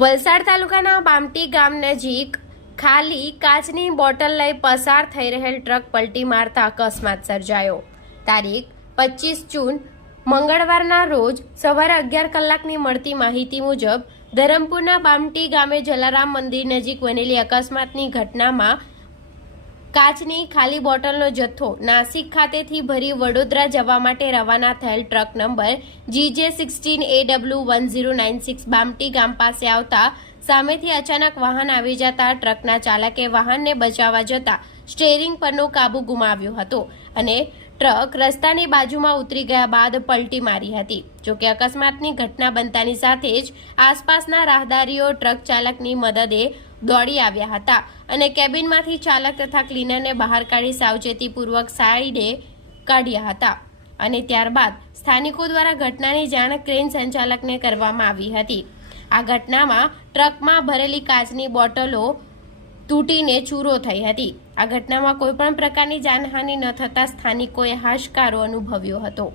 વલસાડ તાલુકાના બામટી ગામ નજીક ખાલી કાચની બોટલ લઈ પસાર થઈ રહેલ ટ્રક પલટી મારતા અકસ્માત સર્જાયો. તારીખ પચીસ જૂન, મંગળવારના રોજ સવારે અગિયાર કલાકની મળતી માહિતી મુજબ ધરમપુરના બામટી ગામે જલારામ મંદિર નજીક બનેલી અકસ્માતની ઘટનામાં કાચની ખાલી બોટલનો જથ્થો નાસિક ખાતેથી ભરી વડોદરા જવા માટે રવાના થયેલ truck number GJ sixteen A W one zero nine six Bamti ગામ પાસે આવતા સામેથી અચાનક વાહન આવી જતા ટ્રકના ચાલકે વાહનને બચાવવા જતા સ્ટેરિંગ પરનો કાબુ ગુમાવ્યો હતો અને ટ્રક રસ્તાની બાજુમાં ઉતરી ગયા બાદ પલટી મારી હતી. જોકે અકસ્માતની ઘટના બનતાની સાથે જ આસપાસના રાહદારીઓ ટ્રક ચાલકની મદદે દોડી આવ્યા હતા અને કેબિનમાંથી ચાલક તથા ક્લીનરને બહાર કાઢી સાવચેતીપૂર્વક સાઈડે કાઢ્યા હતા અને ત્યારબાદ સ્થાનિકો દ્વારા ઘટનાની જાણ ક્રેન સંચાલકને કરવામાં આવી હતી. આ ઘટનામાં ટ્રકમાં ભરેલી કાચની બોટલો તૂટીને ચૂરો થઈ હતી. આ ઘટનામાં કોઈપણ પ્રકારની જાનહાનિ ન થતાં સ્થાનિકોએ હાશકારો અનુભવ્યો હતો.